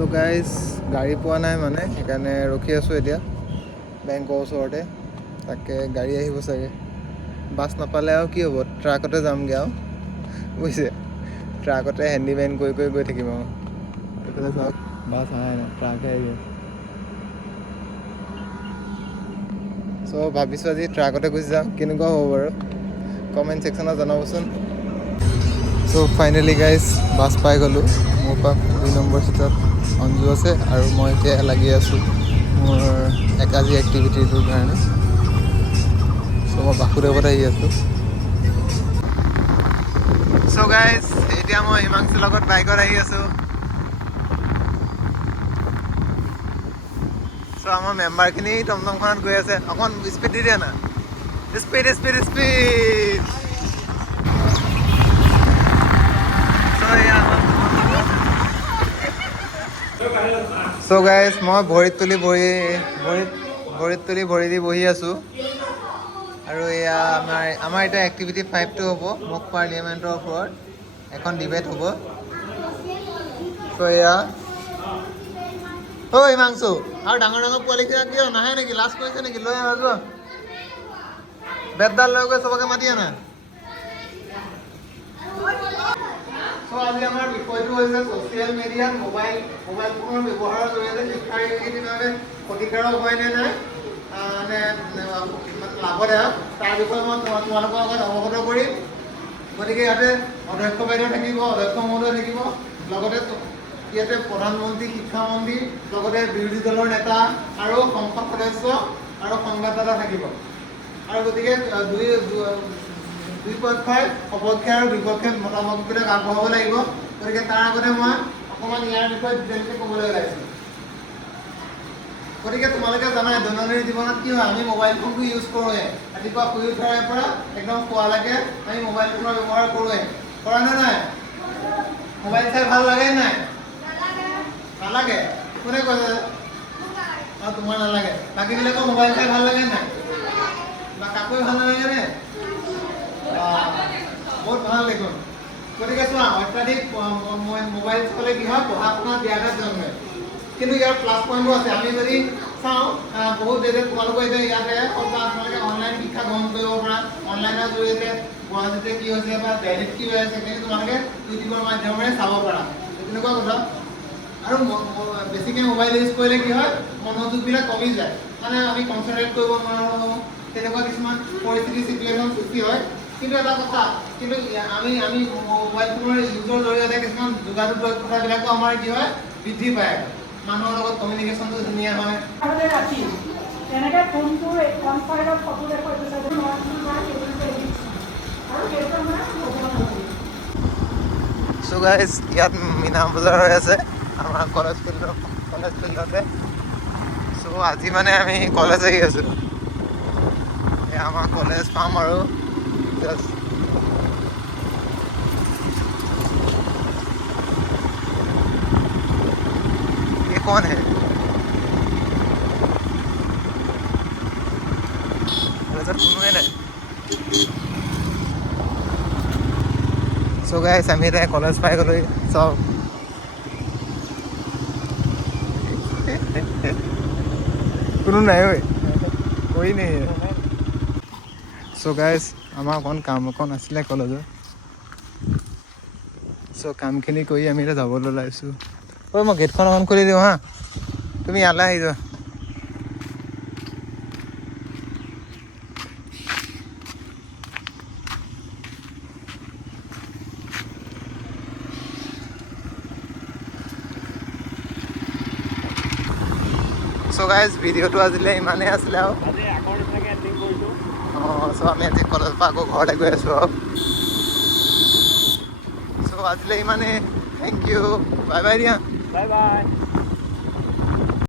so guys গাড়ী পোৱা নাই মানে সেইকাৰণে ৰখি আছোঁ এতিয়া বেংকৰ ওচৰতে তাকে গাড়ী আহিব চাগে বাছ নাপালে আৰু কি হ'ব ট্ৰাকতে যামগৈ আৰু বুজিছে ট্ৰাকতে হেণ্ডিমেন কৰি গৈ থাকিম আৰু এইফালে চাওক বাছ আহাই নাই ট্ৰাকহে আহি আছে চ' ভাবিছোঁ আজি ট্ৰাকতে গুচি যাম কেনেকুৱা হ'ব বাৰু কমেণ্ট ছেকশ্যনত জনাবচোন চ' ফাইনেলি গাইজ বাছ পাই গ'লোঁ মোৰ পৰা 2 নম্বৰ চিটত অঞ্জু আছে আৰু মই এতিয়া লাগি আছোঁ মোৰ আজি এক্টিভিটিটোৰ কাৰণে চ' মই বাসুদেৱত আহি আছোঁ চ' গাইজ এতিয়া মই হিমাংশুৰ লগত বাইকত আহি আছোঁ চ' আমাৰ মেম্বাৰখিনি টমটমখনত গৈ আছে অকণ স্পীড দি দিয়া না স্পীড স্পীড স্পীড চ' গাইজ মই ভৰিত তুলি ভৰি দি বহি আছোঁ আৰু এয়া আমাৰ এতিয়া এক্টিভিটি 5টো হ'ব মক পাৰ্লিয়ামেণ্টৰ ওপৰত এখন ডিবেট হ'ব চ' এয়া ঐ হিমাংশু আৰু ডাঙৰ পোৱালিকেইটা কিয় নাহে নেকি লাজ কৰিছে নেকি লৈ আহা যোৱা বেতডাল লৈ গৈ চবকে মাতি আনা চ' আজি আমাৰ বিষয়টো হৈছে ছ'চিয়েল মিডিয়াত মোবাইল ফোনৰ ব্যৱহাৰৰ জৰিয়তে শিক্ষাৰ বাবে ক্ষতিকাৰক হয় নে নাই মানে লাভদায়ক তাৰ বিষয়ে মই তোমালোকৰ আগত অৱগত কৰিম গতিকে ইয়াতে অধ্যক্ষ বাইদেউ থাকিব অধ্যক্ষ মহোদয় থাকিব লগতে ইয়াতে প্ৰধানমন্ত্ৰী শিক্ষামন্ত্ৰী লগতে বিৰোধী দলৰ নেতা আৰু সংসদ সদস্য আৰু সংবাদদাতা থাকিব আৰু গতিকে দুই পক্ষই সপক্ষে আৰু বিপক্ষে মতামতবিলাক আগবঢ়াব লাগিব গতিকে তাৰ আগতে মই অকণমান ইয়াৰ বিষয়ে ডিটেইলকৈ ক'বলৈ ওলাইছোঁ গতিকে তোমালোকে জানাই দৈনন্দিন জীৱনত কি হয় আমি মোবাইল ফোনটো ইউজ কৰোঁৱে ৰাতিপুৱা শুই উঠাৰ পৰা একদম শোৱালৈকে আমি মোবাইল ফোনৰ ব্যৱহাৰ কৰোঁৱে কৰা নে নাই মোবাইল চাই ভাল লাগে নাই নালাগে কোনে কৈছে অঁ তোমাৰ নালাগে বাকীবিলাকৰ মোবাইল চাই ভাল লাগে নাই বা কাকোৱে ভাল নালাগে নে বহুত ভাল দেখোন গতিকে চোৱা অত্যাধিক মোবাইল চলে কি হয় পঢ়া শুনাত ব্যাঘাত জন্মে কিন্তু ইয়াৰ প্লাছ পইণ্টো আছে আমি যদি চাওঁ বহুত এতিয়া তোমালোকৰ এতিয়া ইয়াতে আপোনালোকে অনলাইন শিক্ষা গ্ৰহণ কৰিব পৰা অনলাইনৰ জৰিয়তে গুৱাহাটীতে কি হৈছে বা দিল্লীত কি হৈ আছে কিন্তু তোমালোকে ইউটিউবৰ মাধ্যমেৰে চাব পাৰা তেনেকুৱা কথা আৰু বেছিকৈ মোবাইল ইউজ কৰিলে কি হয় মনোযোগবিলাক কমি যায় মানে আমি কনচেনট্ৰেট কৰিব নোৱাৰোঁ তেনেকুৱা কিছুমান পৰিস্থিতি চিটুৱেশ্যন সৃষ্টি হয় কিন্তু এটা কথা কিন্তু আমি মোবাইল ফোনৰ ইউজৰ জৰিয়তে কিছুমান যোগাযোগ দক্ষতাবিলাকো আমাৰ কি হয় বৃদ্ধি পায় মানুহৰ লগত কমিউনিকেশ্যনটো ধুনীয়া হয় তেনেকৈ ফোনটো ওৱান চাইডত ফটো দেখুৱাই চ' গাইজ ইয়াত মীনা বজাৰ হৈ আছে আমাৰ কলেজ ফিল্ডতে চ' আজি মানে আমি কলেজ আহি আছোঁ এয়া আমাৰ কলেজ পাম আৰু ये कौन है सर सुनवे ना सो गाइस আমি এটা কলেজ পাই গ'লো সব কোনো নাই ঐ कोई नहीं है सो गाइस আমাৰ অকণ কাম অকণ আছিলে কলেজত চ' কামখিনি কৰি আমি এতিয়া যাবলৈ ওলাইছোঁ ঐ মই গেটখন অকণ খুলি দিওঁ হা তুমি ইয়ালৈ আহি যোৱা চ' গাইজ ভিডিঅ'টো আজিলৈ ইমানেই আছিলে আৰু অঁ চ' আমি আজি কলেজৰ পৰা আকৌ ঘৰলৈ গৈ আছোঁ আৰু চ' আজিলৈ ইমানেই থেংক ইউ বাই বাই দিয়া বাই বাই